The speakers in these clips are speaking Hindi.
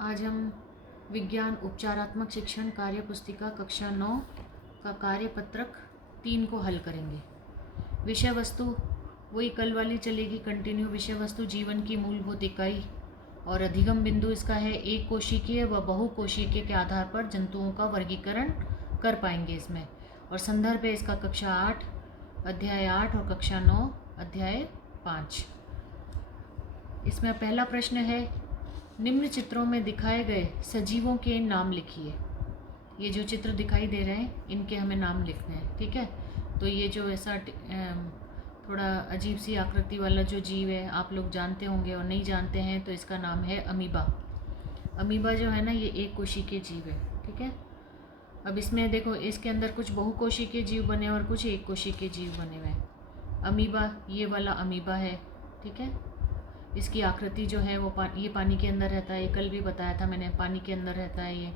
आज हम विज्ञान उपचारात्मक शिक्षण कार्य पुस्तिका कक्षा 9 का कार्यपत्रक 3 को हल करेंगे। विषय वस्तु वही कल वाली चलेगी कंटिन्यू। विषय वस्तु जीवन की मूलभूत इकाई और अधिगम बिंदु इसका है एक कोशिकीय व बहुकोशिकीय के आधार पर जंतुओं का वर्गीकरण कर पाएंगे इसमें। और संदर्भ है इसका कक्षा 8 अध्याय 8 और कक्षा 9 अध्याय 5। इसमें पहला प्रश्न है, निम्न चित्रों में दिखाए गए सजीवों के नाम लिखिए। ये जो चित्र दिखाई दे रहे हैं इनके हमें नाम लिखने हैं, ठीक है। तो ये जो ऐसा थोड़ा अजीब सी आकृति वाला जो जीव है आप लोग जानते होंगे, और नहीं जानते हैं तो इसका नाम है अमीबा। अमीबा जो है ना ये एक कोशिकीय जीव है, ठीक है। अब इसमें देखो इसके अंदर कुछ बहुकोशिकीय जीव बने और कुछ एक कोशिकीय जीव बने हुए हैं। अमीबा ये वाला अमीबा है, ठीक है। इसकी आकृति जो है वो ये पानी के अंदर रहता है। ये कल भी बताया था मैंने, पानी के अंदर रहता है ये,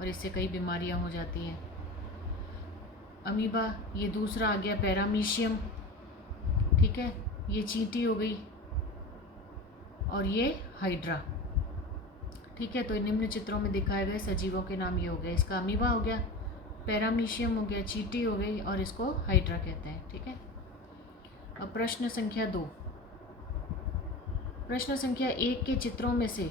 और इससे कई बीमारियां हो जाती हैं। अमीबा ये दूसरा आ गया पैरामीशियम, ठीक है। ये चींटी हो गई और ये हाइड्रा, ठीक है। तो निम्न चित्रों में दिखाए गए सजीवों के नाम ये हो गए। इसका अमीबा हो गया, पैरामीशियम हो गया, चींटी हो गई और इसको हाइड्रा कहते हैं, ठीक है। अब प्रश्न संख्या 2। प्रश्न संख्या 1 के चित्रों में से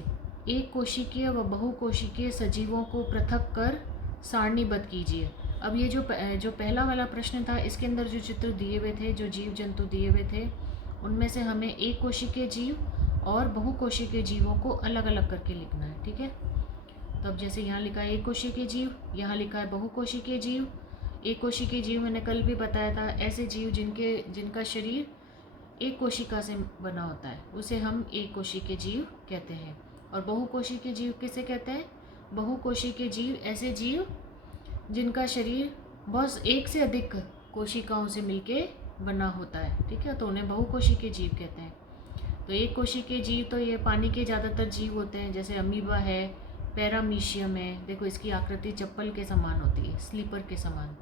एक कोशिकीय व बहुकोशिकीय सजीवों को पृथक कर सारणीबद्ध कीजिए। अब ये जो पहला वाला प्रश्न था इसके अंदर जो चित्र दिए हुए थे, जो जीव जंतु दिए हुए थे, उनमें से हमें एक कोशिकीय जीव और बहुकोशिकीय जीवों को अलग अलग करके लिखना है, ठीक है। तो अब जैसे यहाँ लिखा है एक कोशिकीय जीव, यहाँ लिखा है बहुकोशिकीय जीव। एक कोशिकीय जीव मैंने कल भी बताया था, ऐसे जीव जिनका शरीर एक कोशिका से बना होता है उसे हम एक कोशिकीय जीव कहते हैं। और बहुकोशिकीय जीव किसे कहते हैं? बहुकोशिकीय जीव ऐसे जीव जिनका शरीर बहुत एक से अधिक कोशिकाओं से मिलके बना होता है, ठीक है, तो उन्हें बहुकोशिकीय जीव कहते हैं। तो एक कोशिकीय जीव तो ये पानी के ज़्यादातर जीव होते हैं, जैसे अमीबा है, पैरामीशियम है। देखो इसकी आकृति चप्पल के समान होती है, स्लीपर के समान,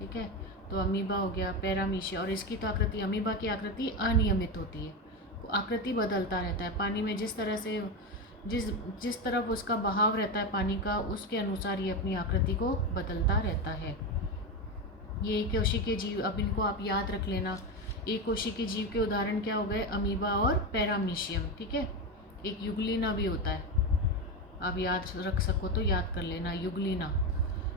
ठीक है। तो अमीबा हो गया, पैरामीशिया, और इसकी तो आकृति, अमीबा की आकृति अनियमित होती है, आकृति बदलता रहता है पानी में। जिस तरह से जिस तरफ उसका बहाव रहता है पानी का, उसके अनुसार ये अपनी आकृति को बदलता रहता है। ये एक कोशिकीय जीव, अब इनको आप याद रख लेना। एक कोशिकीय जीव के उदाहरण क्या हो गए? अमीबा और पैरामीशियम, ठीक है। एक युगलिना भी होता है, आप याद रख सको तो याद कर लेना, युगलिना।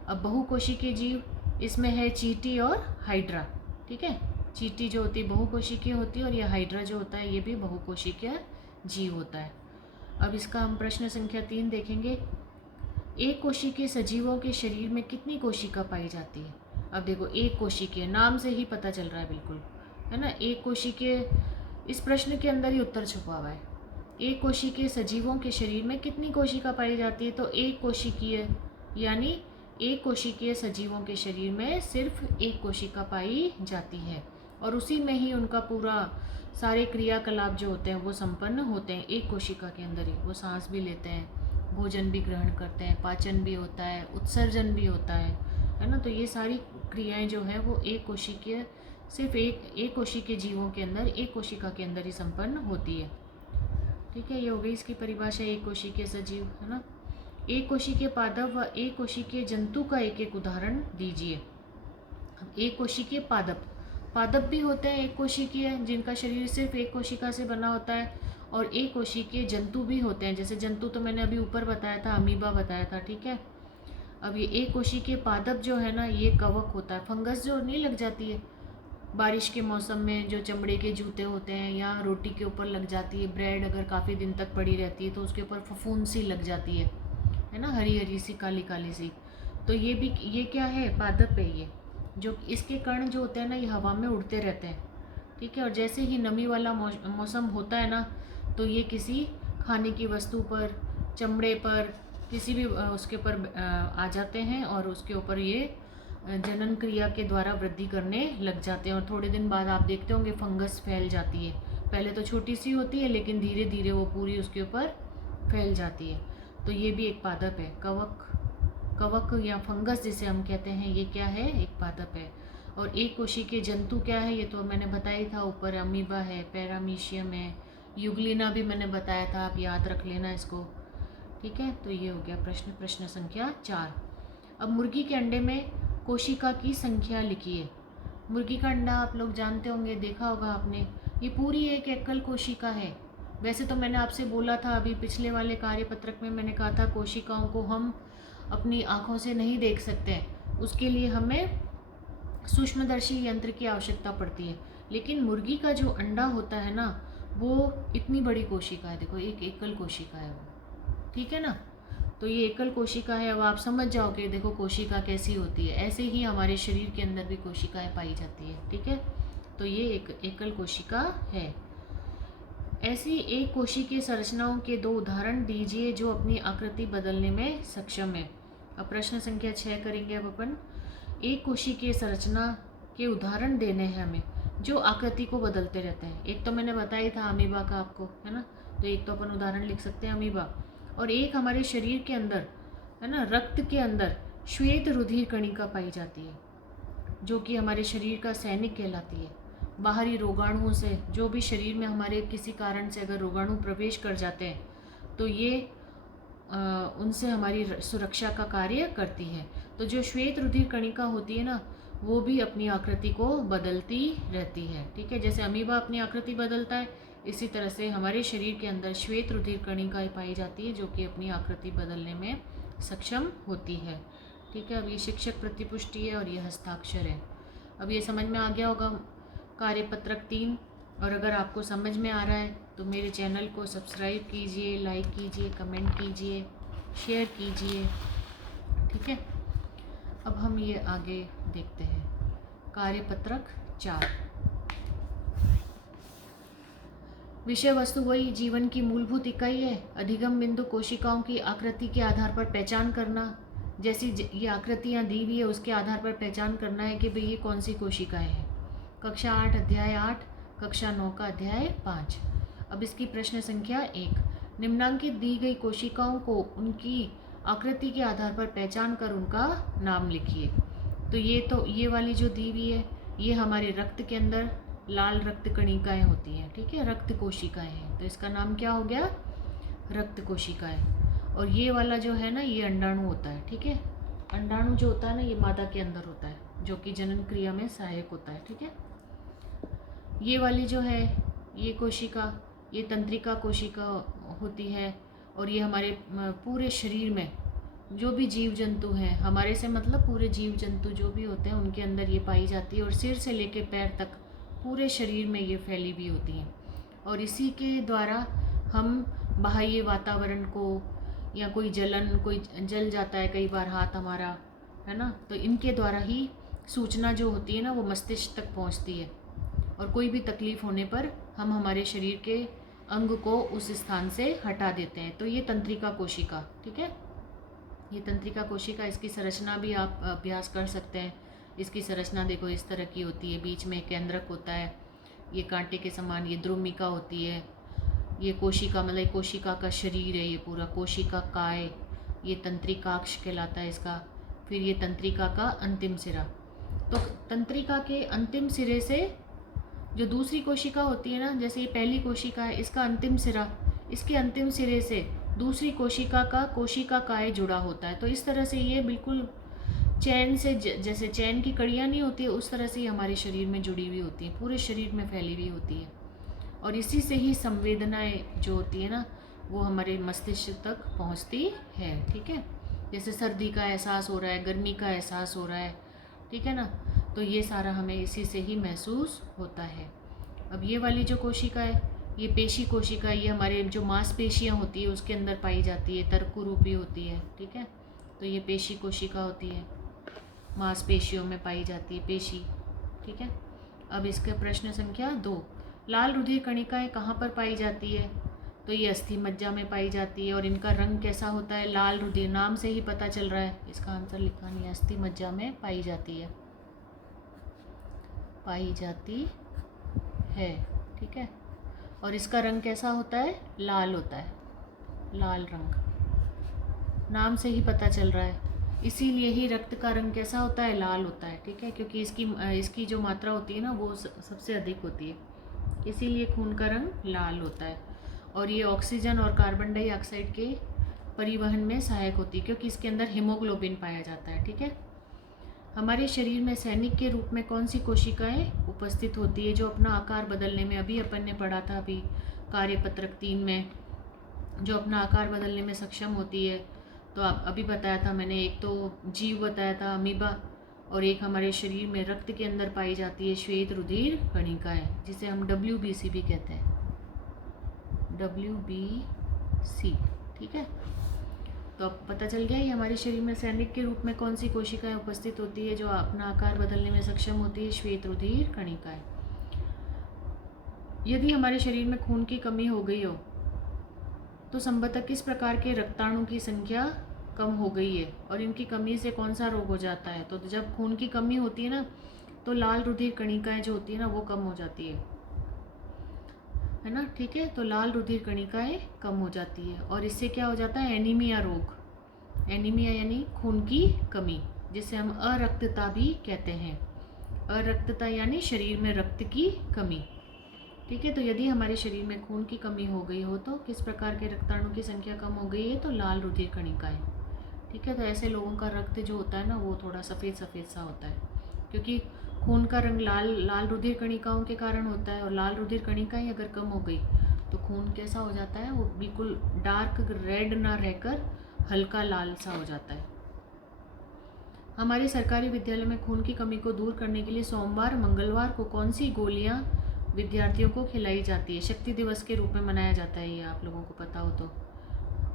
अब बहुकोशिकीय जीव इसमें है चींटी और हाइड्रा, ठीक है। चींटी जो होती है बहुकोशिकीय होती है और ये हाइड्रा जो होता है ये भी बहुकोशिकीय जीव होता है। अब इसका हम प्रश्न संख्या 3 देखेंगे। एक कोशिकीय सजीवों के शरीर में कितनी कोशिका पाई जाती है? अब देखो एक कोशिकीय, नाम से ही पता चल रहा है बिल्कुल, है ना। एक कोशिकीय, इस प्रश्न के अंदर ही उत्तर छुपा हुआ है। एक कोशिकीय सजीवों के शरीर में कितनी कोशिका पाई जाती है? तो एक कोशिकीय, यानी एक कोशिकीय सजीवों के शरीर में सिर्फ एक कोशिका पाई जाती है, और उसी में ही उनका पूरा सारे क्रियाकलाप जो होते हैं वो संपन्न होते हैं एक कोशिका के अंदर ही। वो सांस भी लेते हैं, भोजन भी ग्रहण करते हैं, पाचन भी होता है, उत्सर्जन भी होता है ना। तो ये सारी क्रियाएं जो हैं वो एक कोशिकीय, सिर्फ एक कोशिकीय जीवों के अंदर, एक कोशिका के अंदर ही संपन्न होती है, ठीक है। ये हो गई इसकी परिभाषा, एक कोशिकीय सजीव, है ना। एक कोशिकीय पादप व एक कोशिकीय जंतु का एक एक उदाहरण दीजिए। एक कोशिकीय पादप, पादप भी होते हैं एक कोशिकीय जिनका शरीर सिर्फ एक कोशिका से बना होता है, और एक कोशिकीय जंतु भी होते हैं। जैसे जंतु तो मैंने अभी ऊपर बताया था, अमीबा बताया था, ठीक है। अब ये एक कोशिकीय पादप जो है ना ये कवक होता है। फंगस जो नहीं लग जाती है बारिश के मौसम में, जो चमड़े के जूते होते हैं या रोटी के ऊपर लग जाती है, ब्रेड अगर काफ़ी दिन तक पड़ी रहती है तो उसके ऊपर फफूंद सी लग जाती है ना, हरी हरी सी, काली काली सी। तो ये क्या है? पादप है ये। जो इसके कण जो होते हैं ना ये हवा में उड़ते रहते हैं, ठीक है। और जैसे ही नमी वाला मौसम होता है ना तो ये किसी खाने की वस्तु पर, चमड़े पर, किसी भी उसके ऊपर आ जाते हैं, और उसके ऊपर ये जनन क्रिया के द्वारा वृद्धि करने लग जाते हैं। और थोड़े दिन बाद आप देखते होंगे फंगस फैल जाती है। पहले तो छोटी सी होती है लेकिन धीरे धीरे वो पूरी उसके ऊपर फैल जाती है। तो ये भी एक पादप है। कवक या फंगस जिसे हम कहते हैं ये क्या है? एक पादप है। और एक कोशिकीय जंतु क्या है? ये तो मैंने बताया था ऊपर, अमीबा है, पैरामीशियम है, युगलिना भी मैंने बताया था, आप याद रख लेना इसको, ठीक है, तो ये हो गया प्रश्न संख्या 4। अब मुर्गी के अंडे में कोशिका की संख्या लिखिए। मुर्गी का अंडा आप लोग जानते होंगे, देखा होगा आपने, ये पूरी एक एकल कोशिका है। वैसे तो मैंने आपसे बोला था अभी पिछले वाले कार्यपत्रक में, मैंने कहा था कोशिकाओं को हम अपनी आँखों से नहीं देख सकते, उसके लिए हमें सूक्ष्मदर्शी यंत्र की आवश्यकता पड़ती है। लेकिन मुर्गी का जो अंडा होता है ना, वो इतनी बड़ी कोशिका है, देखो एक एकल कोशिका है वो, ठीक है ना। तो ये एकल कोशिका है। अब आप समझ जाओगे देखो कोशिका कैसी होती है। ऐसे ही हमारे शरीर के अंदर भी कोशिकाएं पाई जाती है, ठीक है। तो ये एक एकल कोशिका है। ऐसी एक कोशिकीय संरचनाओं के 2 उदाहरण दीजिए जो अपनी आकृति बदलने में सक्षम है। अब प्रश्न संख्या 6 करेंगे अब अपन। एक कोशिकीय संरचना के उदाहरण देने हैं हमें जो आकृति को बदलते रहते हैं। एक तो मैंने बताया था अमीबा का आपको, है ना, तो एक तो अपन उदाहरण लिख सकते हैं अमीबा। और एक हमारे शरीर के अंदर, है ना, रक्त के अंदर श्वेत रुधिर कणिका पाई जाती है जो कि हमारे शरीर का सैनिक कहलाती है। बाहरी रोगाणुओं से, जो भी शरीर में हमारे किसी कारण से अगर रोगाणु प्रवेश कर जाते हैं तो ये उनसे हमारी सुरक्षा का कार्य करती है। तो जो श्वेत रुधिर कणिका होती है ना, वो भी अपनी आकृति को बदलती रहती है, ठीक है। जैसे अमीबा अपनी आकृति बदलता है, इसी तरह से हमारे शरीर के अंदर श्वेत रुधिर कणिकाएं पाई जाती है जो कि अपनी आकृति बदलने में सक्षम होती है, ठीक है। अब ये शिक्षक प्रतिपुष्टि है और ये हस्ताक्षर है। अब ये समझ में आ गया होगा कार्यपत्रक 3। और अगर आपको समझ में आ रहा है तो मेरे चैनल को सब्सक्राइब कीजिए, लाइक कीजिए, कमेंट कीजिए, शेयर कीजिए, ठीक है। अब हम ये आगे देखते हैं कार्यपत्रक 4। विषय वस्तु वही जीवन की मूलभूत इकाई है। अधिगम बिंदु कोशिकाओं की आकृति के आधार पर पहचान करना। जैसी ये आकृतियाँ दी हुई है उसके आधार पर पहचान करना है कि भाई ये कौन सी कोशिकाएं हैं। कक्षा 8 अध्याय 8, कक्षा 9 का अध्याय 5। अब इसकी प्रश्न संख्या 1। निम्नांकित दी गई कोशिकाओं को उनकी आकृति के आधार पर पहचान कर उनका नाम लिखिए। तो ये वाली जो दी हुई है ये हमारे रक्त के अंदर लाल रक्त कणिकाएं होती हैं, ठीक है, रक्त कोशिकाएं हैं। तो इसका नाम क्या हो गया, रक्त कोशिकाएं। और ये वाला जो है ना, ये अंडाणु होता है, ठीक है। अंडाणु जो होता है ना, ये मादा के अंदर होता है जो कि जनन क्रिया में सहायक होता है, ठीक है। ये वाली जो है ये कोशिका, ये तंत्रिका कोशिका होती है। और ये हमारे पूरे शरीर में जो भी जीव जंतु हैं, हमारे से मतलब पूरे जीव जंतु जो भी होते हैं उनके अंदर ये पाई जाती है। और सिर से लेकर पैर तक पूरे शरीर में ये फैली हुई होती हैं। और इसी के द्वारा हम बाह्य वातावरण को, या कोई कोई जल जाता है कई बार हाथ हमारा, है ना, तो इनके द्वारा ही सूचना जो होती है ना वो मस्तिष्क तक पहुंचती है। और कोई भी तकलीफ होने पर हम हमारे शरीर के अंग को उस स्थान से हटा देते हैं। तो ये तंत्रिका कोशिका, ठीक है, ये तंत्रिका कोशिका। इसकी संरचना भी आप अभ्यास कर सकते हैं। इसकी संरचना देखो इस तरह की होती है, बीच में केंद्रक होता है, ये कांटे के समान ये द्रुमिका होती है। ये कोशिका मतलब कोशिका का शरीर है, ये पूरा कोशिका काय, ये तंत्रिकाक्ष कहलाता है इसका। फिर ये तंत्रिका का अंतिम सिरा। तो तंत्रिका के अंतिम सिरे से जो दूसरी कोशिका होती है ना, जैसे ये पहली कोशिका है, इसका अंतिम सिरा, इसके अंतिम सिरे से दूसरी कोशिका का कोशिका काय जुड़ा होता है। तो इस तरह से ये बिल्कुल चैन से, जैसे चैन की कड़ियाँ नहीं होती है उस तरह से हमारे शरीर में जुड़ी हुई होती है, पूरे शरीर में फैली हुई होती है। और इसी से ही संवेदनाएं जो होती है ना वो हमारे मस्तिष्क तक पहुंचती है, ठीक है। जैसे सर्दी का एहसास हो रहा है, गर्मी का एहसास हो रहा है, ठीक है ना, तो ये सारा हमें इसी से ही महसूस होता है। अब ये वाली जो कोशिका है, ये पेशी कोशिका, ये हमारे जो मांसपेशियाँ होती है उसके अंदर पाई जाती है, तर्कुरूपी होती है, ठीक है। तो ये पेशी कोशिका होती है, मांसपेशियों में पाई जाती है पेशी, ठीक है। अब इसका प्रश्न संख्या 2। लाल रुधिर कणिकाएं कहाँ पर पाई जाती है, तो ये अस्थि मज्जा में पाई जाती है। और इनका रंग कैसा होता है, लाल रुधिर, नाम से ही पता चल रहा है, इसका आंसर लिखा नहीं है, अस्थि मज्जा में पाई जाती है, पाई जाती है, ठीक है। और इसका रंग कैसा होता है, लाल होता है, लाल रंग, नाम से ही पता चल रहा है। इसीलिए ही रक्त का रंग कैसा होता है, लाल होता है, ठीक है, क्योंकि इसकी जो मात्रा होती है ना वो सबसे अधिक होती है, इसीलिए खून का रंग लाल होता है। और ये ऑक्सीजन और कार्बन डाइऑक्साइड के परिवहन में सहायक होती है, क्योंकि इसके अंदर हीमोग्लोबिन पाया जाता है। ठीक है। हमारे शरीर में सैनिक के रूप में कौन सी कोशिकाएं उपस्थित होती है जो अपना आकार बदलने में, अभी अपन ने पढ़ा था अभी कार्यपत्रक 3 में, जो अपना आकार बदलने में सक्षम होती है। तो आप अभी बताया था मैंने, एक तो जीव बताया था अमीबा, और एक हमारे शरीर में रक्त के अंदर पाई जाती है श्वेत रुधिर कणिकाएं, जिसे हम WBC भी कहते हैं, WBC। ठीक है। तो अब पता चल गया ये हमारे शरीर में सैनिक के रूप में कौन सी कोशिकाएं उपस्थित होती है जो अपना आकार बदलने में सक्षम होती है, श्वेत रुधिर कणिकाएं। यदि हमारे शरीर में खून की कमी हो गई हो तो संभवतः किस प्रकार के रक्ताणु की संख्या कम हो गई है, और इनकी कमी से कौन सा रोग हो जाता है। तो जब खून की कमी होती है ना, तो लाल रुधिर कणिकाएं जो होती है ना वो कम हो जाती है ना। ठीक है। तो लाल रुधिर कणिकाएं कम हो जाती है, और इससे क्या हो जाता है, एनीमिया रोग। एनीमिया यानी खून की कमी, जिसे हम अरक्तता भी कहते हैं। अरक्तता यानी शरीर में रक्त की कमी। ठीक है। तो यदि हमारे शरीर में खून की कमी हो गई हो तो किस प्रकार के रक्ताणु की संख्या कम हो गई है, तो लाल रुधिर कणिकाएं। ठीक है। तो ऐसे लोगों का रक्त जो होता है ना वो थोड़ा सफ़ेद सफ़ेद सा होता है, क्योंकि खून का रंग लाल रुधिर कणिकाओं के कारण होता है, और लाल रुधिर कणिकाएं अगर कम हो गई तो खून कैसा हो जाता है, वो बिल्कुल डार्क रेड ना रहकर हल्का लाल सा हो जाता है। हमारे सरकारी विद्यालय में खून की कमी को दूर करने के लिए सोमवार मंगलवार को कौन सी गोलियां विद्यार्थियों को खिलाई जाती है। शक्ति दिवस के रूप में मनाया जाता है, ये आप लोगों को पता हो तो,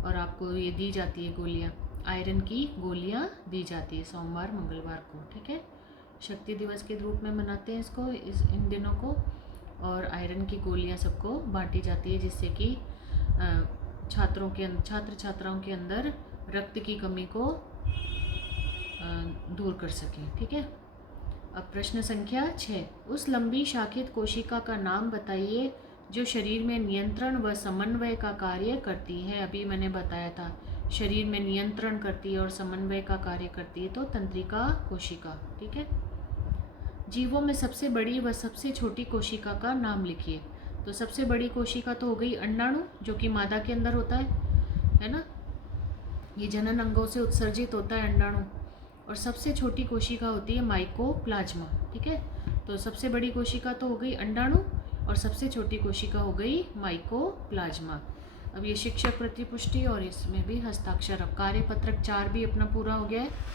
और आपको ये दी जाती है गोलियां, आयरन की गोलियां दी जाती है सोमवार मंगलवार को। ठीक है। शक्ति दिवस के रूप में मनाते हैं इसको, इन दिनों को, और आयरन की गोलियां सबको बांटी जाती है, जिससे कि छात्र छात्राओं के अंदर रक्त की कमी को दूर कर सकें। ठीक है। अब प्रश्न संख्या 6, उस लंबी शाखित कोशिका का नाम बताइए जो शरीर में नियंत्रण व समन्वय का कार्य करती है। अभी मैंने बताया था शरीर में नियंत्रण करती है और समन्वय का कार्य करती है, तो तंत्रिका कोशिका। ठीक है। जीवों में सबसे बड़ी व सबसे छोटी कोशिका का नाम लिखिए। तो सबसे बड़ी कोशिका तो हो गई अंडाणु, जो कि मादा के अंदर होता है ना, ये जनन अंगों से उत्सर्जित होता है अंडाणु। और सबसे छोटी कोशिका होती है माइकोप्लाज्मा। ठीक है। तो सबसे बड़ी कोशिका तो हो गई अंडाणु, और सबसे छोटी कोशिका हो गई माइकोप्लाज्मा। अब ये शिक्षक प्रतिपुष्टि और इसमें भी हस्ताक्षर। अब कार्यपत्रक 4 भी अपना पूरा हो गया है।